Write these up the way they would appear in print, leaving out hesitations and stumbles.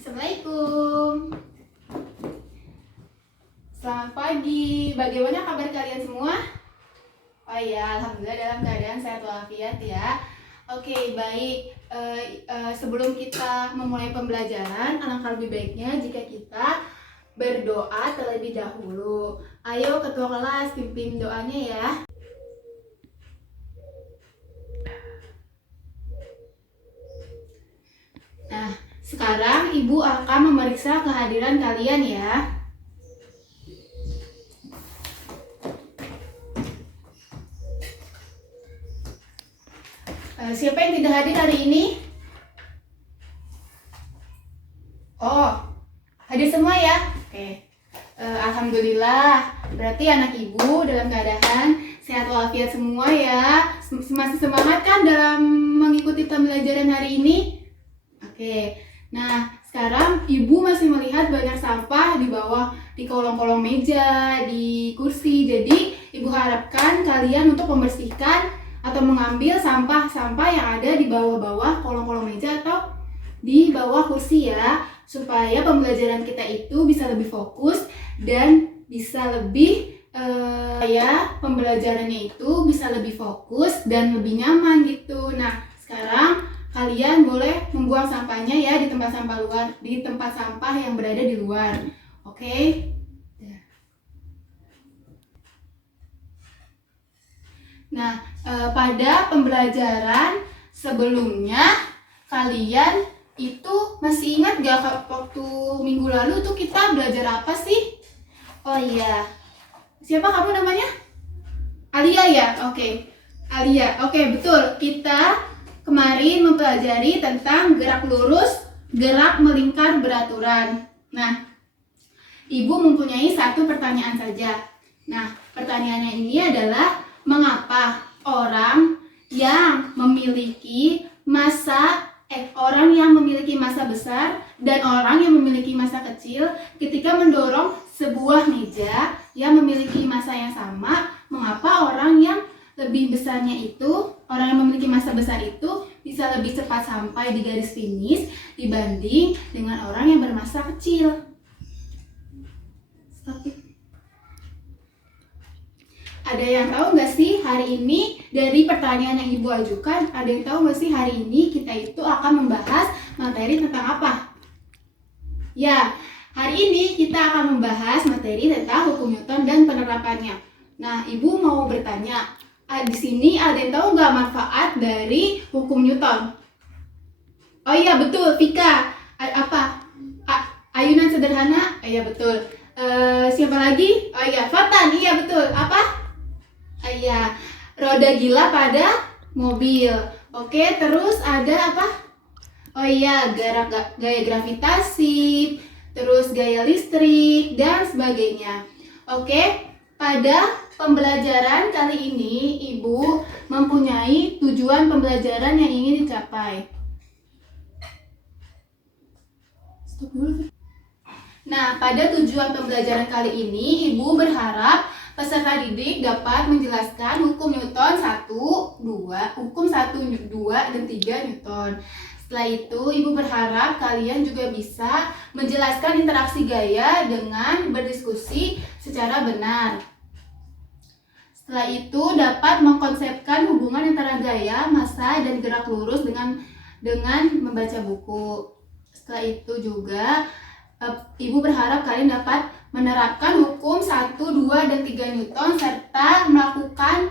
Assalamualaikum. Selamat pagi. Bagaimana kabar kalian semua? Oh iya, alhamdulillah dalam keadaan sehat walafiat ya. Oke, baik. Sebelum kita memulai pembelajaran, alangkah lebih baiknya jika kita berdoa terlebih dahulu. Ayo ketua kelas pimpin doanya ya. Nah, sekarang Ibu akan memeriksa kehadiran kalian ya. Siapa yang tidak hadir hari ini? Oh, hadir semua ya? Oke. Alhamdulillah. Berarti anak Ibu dalam keadaan sehat walafiat semua ya. Masih semangat kan dalam mengikuti pembelajaran hari ini? Oke. Nah, sekarang Ibu masih melihat banyak sampah di bawah, di kolong-kolong meja, di kursi. Jadi, Ibu harapkan kalian untuk membersihkan atau mengambil sampah-sampah yang ada di bawah-bawah kolong-kolong meja atau di bawah kursi ya, supaya pembelajaran kita itu bisa lebih fokus dan bisa lebih pembelajarannya itu bisa lebih fokus dan lebih nyaman gitu. Nah, sekarang kalian boleh membuang sampahnya ya di tempat sampah luar, di tempat sampah yang berada di luar. Oke? Nah, pada pembelajaran sebelumnya kalian itu masih ingat gak waktu minggu lalu tuh kita belajar apa sih? Oh iya, siapa kamu namanya? Alia ya? Oke. Alia, oke betul. Kita kemarin mempelajari tentang gerak lurus, gerak melingkar beraturan. Nah, Ibu mempunyai satu pertanyaan saja. Nah, pertanyaannya ini adalah mengapa orang yang memiliki masa besar dan orang yang memiliki masa kecil ketika mendorong sebuah meja yang memiliki masa yang sama, mengapa orang yang lebih besarnya itu, orang yang memiliki masa besar itu bisa lebih cepat sampai di garis finish dibanding dengan orang yang bermasa kecil? Ada yang tahu nggak sih hari ini dari pertanyaan yang Ibu ajukan, ada yang tahu nggak sih hari ini kita itu akan membahas materi tentang apa? Ya, hari ini kita akan membahas materi tentang hukum Newton dan penerapannya. Nah, Ibu mau bertanya, di sini ada yang tahu nggak manfaat dari hukum Newton? Oh iya betul, Vika. Apa? Ayunan sederhana? Iya betul. Siapa lagi? Oh iya, Fatan. Iya betul. Apa? Iya, roda gila pada mobil. Oke, terus ada apa? Oh iya, gaya gravitasi, terus gaya listrik, dan sebagainya. Oke, pada pembelajaran kali ini, Ibu mempunyai tujuan pembelajaran yang ingin dicapai. Stop dulu. Nah, pada tujuan pembelajaran kali ini, Ibu berharap peserta didik dapat menjelaskan hukum Newton 1, 2, hukum 1, 2, dan 3 Newton. Setelah itu, Ibu berharap kalian juga bisa menjelaskan interaksi gaya dengan berdiskusi secara benar. Setelah itu, dapat mengkonsepkan hubungan antara gaya, massa, dan gerak lurus dengan membaca buku. Setelah itu juga, Ibu berharap kalian dapat menerapkan hukum 1, 2, dan 3 Newton serta melakukan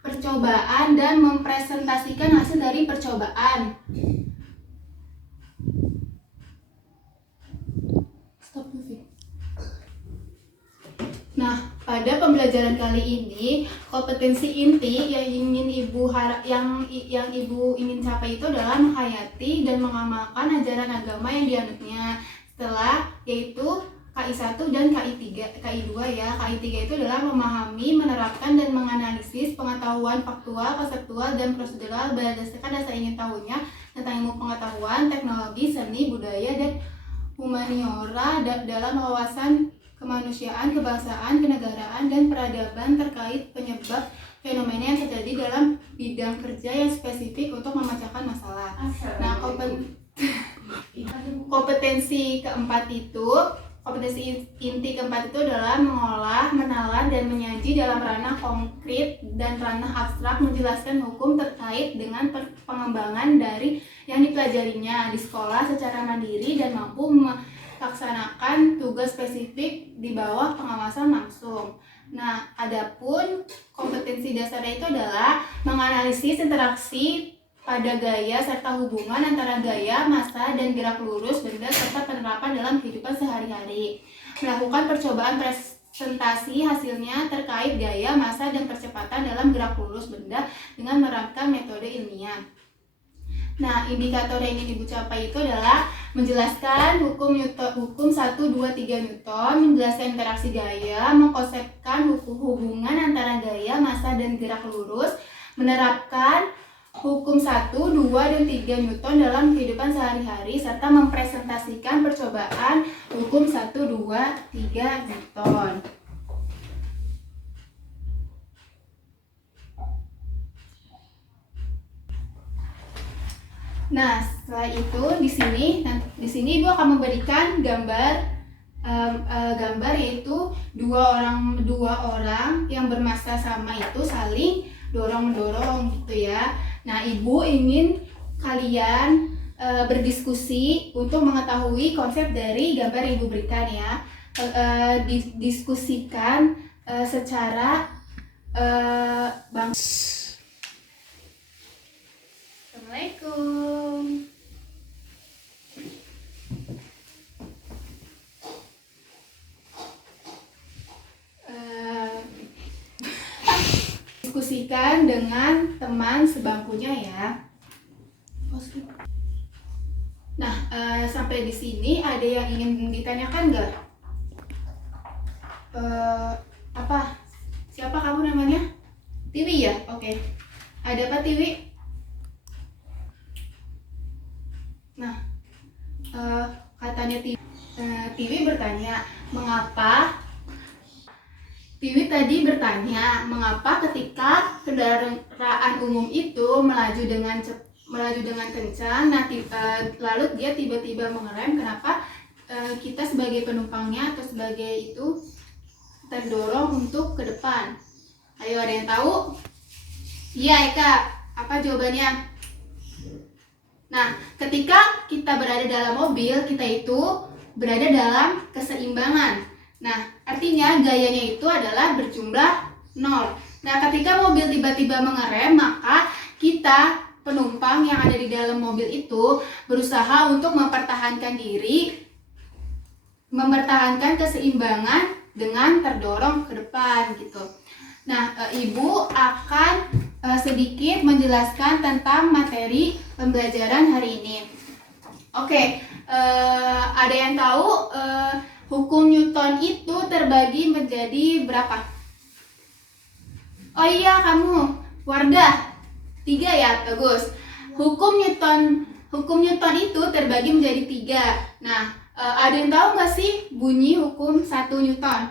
percobaan dan mempresentasikan hasil dari percobaan. Stop movie. Nah, pada pembelajaran kali ini, kompetensi inti yang ingin Ibu ingin capai itu adalah menghayati dan mengamalkan ajaran agama yang dianutnya. Yaitu KI1 dan KI2 ya. KI3 itu adalah memahami, menerapkan, dan menganalisis pengetahuan faktual, konseptual, dan prosedural berdasarkan rasa ingin tahunya tentang ilmu pengetahuan, teknologi, seni, budaya, dan humaniora dalam wawasan kemanusiaan, kebangsaan, kenegaraan, dan peradaban terkait penyebab fenomena yang terjadi dalam bidang kerja yang spesifik untuk memecahkan masalah. Nah, Kompetensi inti keempat itu adalah mengolah, menalar, dan menyaji dalam ranah konkret dan ranah abstrak, menjelaskan hukum terkait dengan pengembangan dari yang dipelajarinya di sekolah secara mandiri dan mampu melaksanakan tugas spesifik di bawah pengawasan langsung. Nah, adapun kompetensi dasarnya itu adalah menganalisis interaksi pada gaya serta hubungan antara gaya, massa, dan gerak lurus benda serta penerapan dalam kehidupan sehari-hari. Melakukan percobaan presentasi hasilnya terkait gaya, massa, dan percepatan dalam gerak lurus benda dengan menerapkan metode ilmiah. Nah, indikator yang ingin dicapai itu adalah menjelaskan hukum 1, 2, 3 Newton, menjelaskan interaksi gaya, mengkonsepkan hubungan antara gaya, massa, dan gerak lurus, menerapkan hukum 1, 2, dan 3 Newton dalam kehidupan sehari-hari, serta mempresentasikan percobaan hukum 1, 2, 3 Newton. Nah, setelah itu di sini Ibu akan memberikan gambar yaitu dua orang yang bermassa sama itu saling dorong-mendorong gitu ya. Nah, Ibu ingin kalian berdiskusi untuk mengetahui konsep dari gambar yang Ibu berikan ya. Didiskusikan secara Assalamualaikum. Diskusikan dengan teman sebangkunya ya. Nah, sampai di sini ada yang ingin ditanyakan nggak? Apa? Siapa kamu namanya? Tiwi ya? Oke. Ada apa Tiwi? Nah, katanya Tiwi bertanya, Tiwi tadi bertanya, mengapa ketika kendaraan umum itu melaju dengan kencang, lalu dia tiba-tiba mengerem, kenapa kita sebagai penumpangnya atau sebagai itu terdorong untuk ke depan? Ayo, ada yang tahu? Iya, Eka. Apa jawabannya? Nah, ketika kita berada dalam mobil, kita itu berada dalam keseimbangan. Nah, artinya gayanya itu adalah berjumlah 0. Nah, ketika mobil tiba-tiba mengerem, maka kita penumpang yang ada di dalam mobil itu berusaha untuk mempertahankan keseimbangan dengan terdorong ke depan gitu. Nah, Ibu akan sedikit menjelaskan tentang materi pembelajaran hari ini. Oke, ada yang tahu hukum Newton itu terbagi menjadi berapa? Oh iya, kamu, Wardah. 3 ya, bagus. Hukum Newton itu terbagi menjadi 3. Nah, ada yang tahu nggak sih bunyi hukum 1 Newton?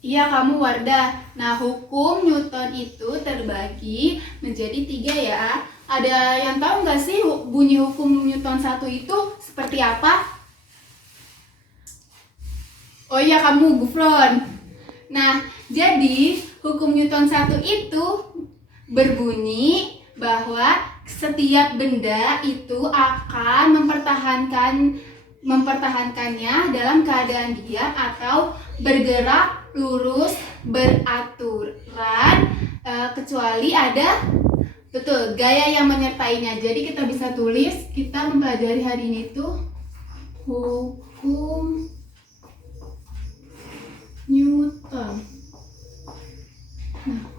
Iya, kamu Wardah. Nah, hukum Newton itu terbagi menjadi 3 ya. Ada yang tahu nggak sih bunyi hukum Newton 1 itu seperti apa? Oh iya, kamu Gufron. Nah, jadi hukum Newton 1 itu berbunyi bahwa setiap benda itu akan mempertahankannya dalam keadaan diam atau bergerak lurus beraturan kecuali ada gaya yang menyertainya. Jadi kita bisa tulis, kita mempelajari hari ini tuh hukum Newton. Nah,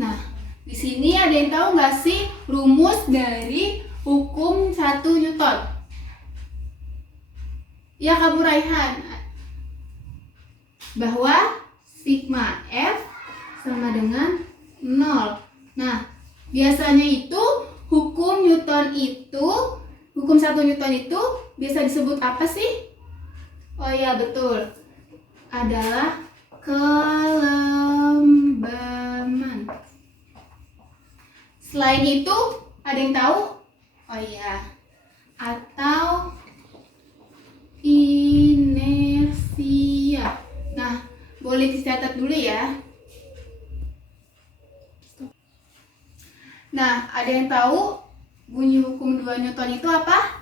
Nah, di sini ada yang tahu nggak sih rumus dari hukum 1 Newton? Ya, kamu Raihan. Bahwa sigma F sama dengan 0. Nah, biasanya itu hukum 1 Newton itu bisa disebut apa sih? Oh ya, betul. Adalah kelembaman. Selain itu, ada yang tahu? Oh iya. Atau inersia. Nah, boleh dicatat dulu ya. Nah, ada yang tahu bunyi hukum 2 Newton itu apa?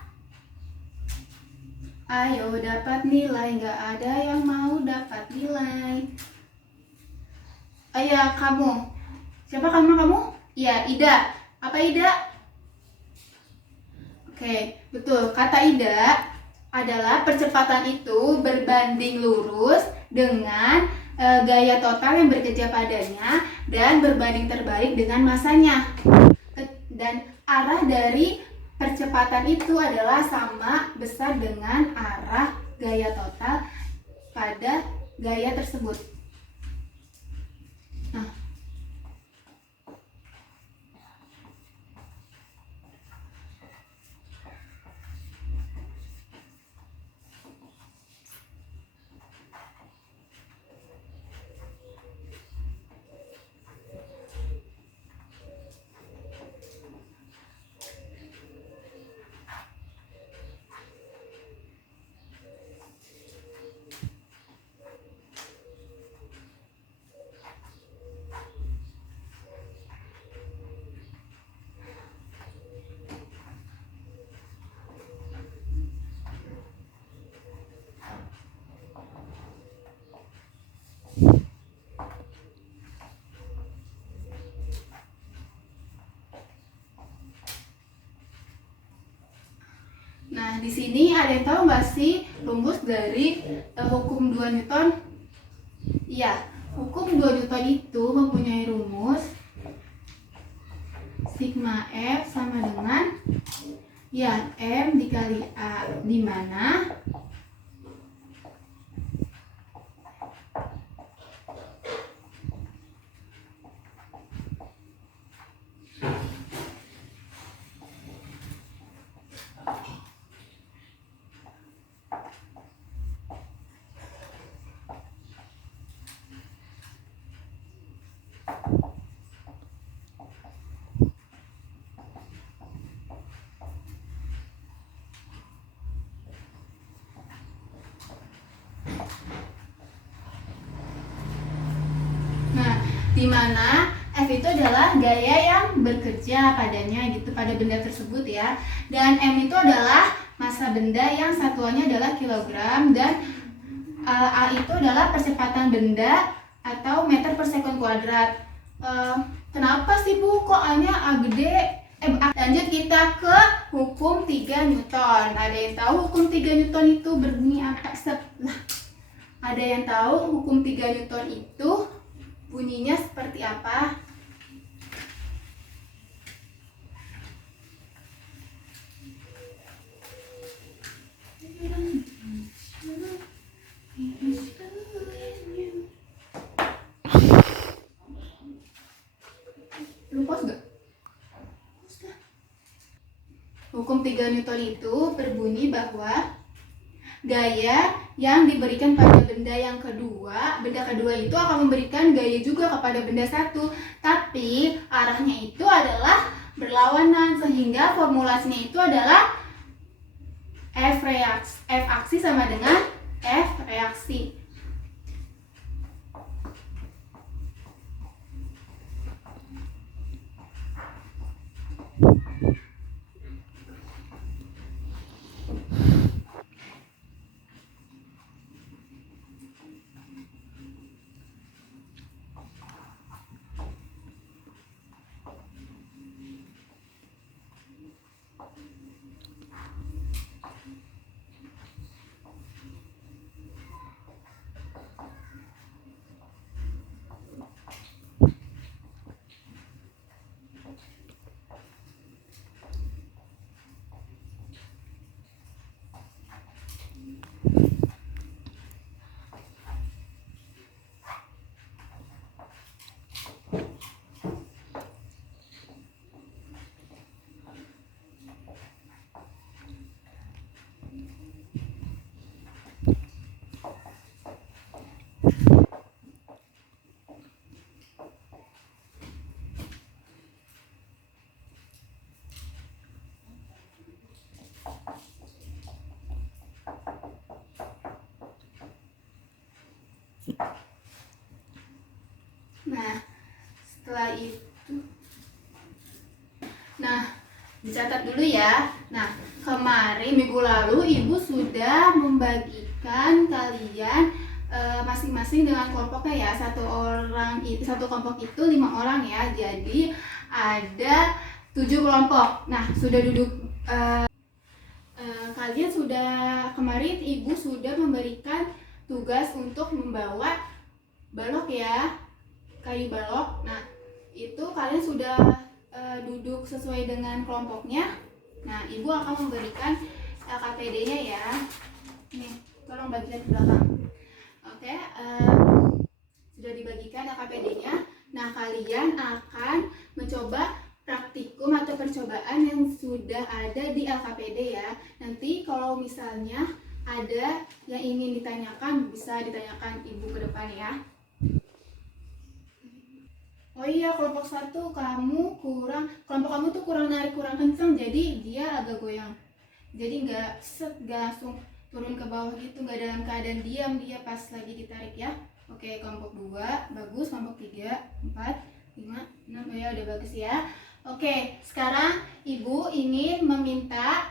Ayo dapat nilai, nggak ada yang mau dapat nilai. Ayo kamu. Siapa kamu? Iya, Ida. Apa Ida? Oke, betul. Kata Ida adalah percepatan itu berbanding lurus dengan gaya total yang bekerja padanya dan berbanding terbalik dengan masanya. Dan arah dari percepatan itu adalah sama besar dengan arah gaya total pada gaya tersebut. Nah, Nah, di sini ada yang tahu nggak sih rumus dari hukum 2 Newton? Iya, hukum 2 Newton itu mempunyai rumus sigma F sama dengan ya M dikali A, di mana di mana F itu adalah gaya yang bekerja padanya gitu, pada benda tersebut ya. Dan M itu adalah massa benda yang satuannya adalah kilogram, dan A itu adalah percepatan benda atau meter per sekon kuadrat. Kenapa sih Bu kok A-nya A gede? Lanjut kita ke hukum 3 Newton. Ada yang tahu hukum 3 Newton itu berbunyi apa? Ada yang tahu hukum 3 Newton itu bunyinya seperti apa? Belum pause gak? Hukum 3 Newton itu berbunyi bahwa gaya yang diberikan pada benda kedua itu akan memberikan gaya juga kepada benda satu, tapi arahnya itu adalah berlawanan, sehingga formulasinya itu adalah F aksi sama dengan F reaksi. Nah, setelah itu, dicatat dulu ya. Nah, kemarin minggu lalu Ibu sudah membagikan kalian masing-masing dengan kelompoknya ya. Satu kelompok itu 5 orang ya. Jadi ada 7 kelompok. Nah, sudah duduk kalian sudah, kemarin Ibu sudah memberikan tugas untuk membawa balok ya, kayu balok. Nah, itu kalian sudah duduk sesuai dengan kelompoknya. Nah, Ibu akan memberikan LKPD-nya ya. Nih, tolong bagikan ke belakang. Oke, sudah dibagikan LKPD-nya. Nah, kalian akan mencoba praktikum atau percobaan yang sudah ada di LKPD ya. Nanti kalau misalnya ada yang ingin ditanyakan, bisa ditanyakan Ibu ke depan ya. Oh iya, kelompok 1 kelompok kamu tuh kurang narik, kurang kencang, jadi dia agak goyang. Jadi nggak langsung turun ke bawah gitu, nggak dalam keadaan diam dia pas lagi ditarik ya. Oke, kelompok 2 bagus, kelompok 3, 4, 5, 6, ya udah bagus ya. Oke, sekarang Ibu ingin meminta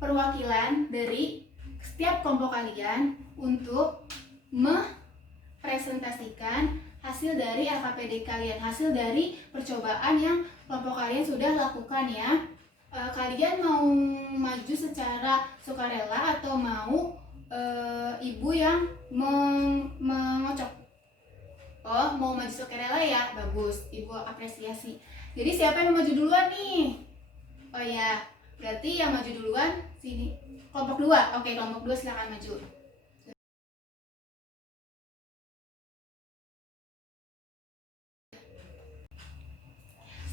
perwakilan dari setiap kelompok kalian untuk mempresentasikan hasil dari LKPD kalian, hasil dari percobaan yang kelompok kalian sudah lakukan ya. Kalian mau maju secara sukarela atau mau Ibu yang mengocok? Oh, mau maju sukarela ya, bagus, Ibu apresiasi. Jadi siapa yang mau maju duluan nih? Oh ya, berarti yang maju duluan sini, kelompok 2. Oke, kelompok 2 silakan maju.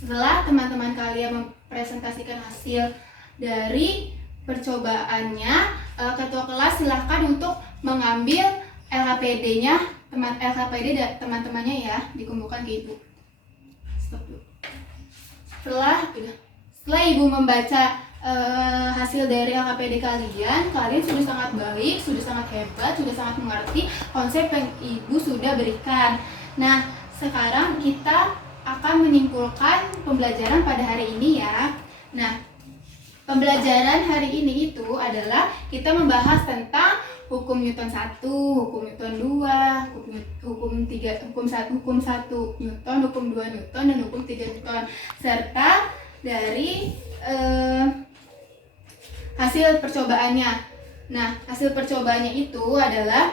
Setelah teman-teman kalian mempresentasikan hasil dari percobaannya, ketua kelas silahkan untuk mengambil LKPD-nya, LKPD teman-temannya ya, dikumpulkan ke Ibu. Stop dulu. Setelah Ibu membaca hasil dari LKPD kalian sudah sangat baik, sudah sangat hebat, sudah sangat mengerti konsep yang Ibu sudah berikan. Nah, sekarang kita akan menyimpulkan pembelajaran pada hari ini ya. Nah, pembelajaran hari ini itu adalah kita membahas tentang hukum Newton 1, hukum Newton 2, hukum 1 Newton, hukum 2 Newton, dan hukum 3 Newton, serta dari hasil percobaannya. Nah, hasil percobaannya itu adalah,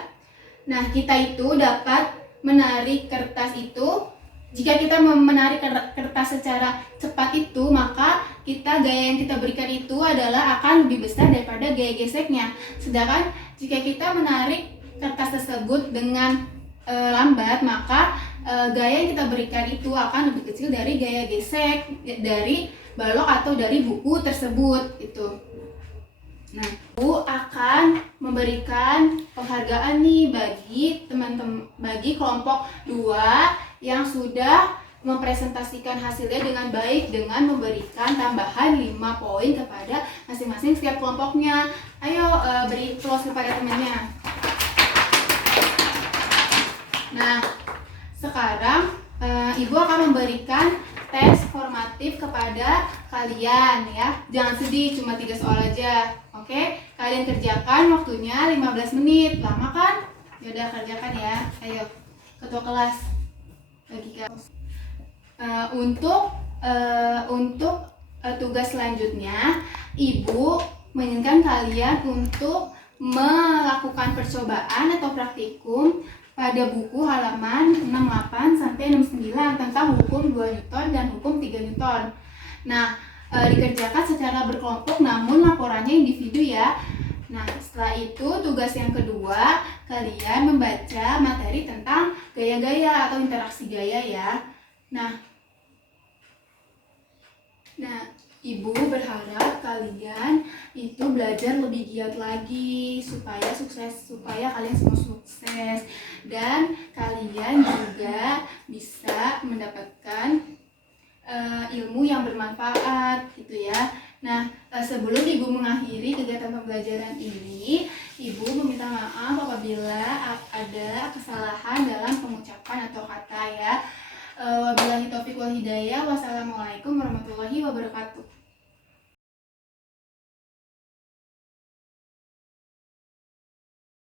nah kita itu dapat menarik kertas itu. Jika kita menarik kertas secara cepat itu, maka gaya yang kita berikan itu adalah akan lebih besar daripada gaya geseknya. Sedangkan jika kita menarik kertas tersebut dengan lambat, maka gaya yang kita berikan itu akan lebih kecil dari gaya gesek dari balok atau dari buku tersebut itu. Nah, Ibu akan memberikan penghargaan nih bagi teman-teman, bagi kelompok 2 yang sudah mempresentasikan hasilnya dengan baik dengan memberikan tambahan 5 poin kepada masing-masing setiap kelompoknya. Ayo beri applause kepada temannya. Nah, sekarang Ibu akan memberikan tes formatif kepada kalian ya. Jangan sedih, cuma 3 soal aja. Oke, kalian kerjakan, waktunya 15 menit. Lama kan? Yaudah, kerjakan ya. Ayo, ketua kelas bagikan. Untuk tugas selanjutnya, Ibu menginginkan kalian untuk melakukan percobaan atau praktikum pada buku halaman 68 sampai 69 tentang hukum 2 Newton dan hukum 3 Newton. Nah, dikerjakan secara berkelompok namun laporannya individu ya. Nah, setelah itu tugas yang kedua, kalian membaca materi tentang gaya-gaya atau interaksi gaya ya. Nah, Ibu berharap kalian itu belajar lebih giat lagi supaya kalian semua sukses dan kalian juga bisa mendapatkan ilmu yang bermanfaat gitu ya. Nah, sebelum Ibu mengakhiri kegiatan pembelajaran ini, Ibu meminta maaf apabila ada kesalahan dalam pengucapan atau kata ya. Wabillahi taufiq wal hidayah. Wassalamualaikum warahmatullahi wabarakatuh.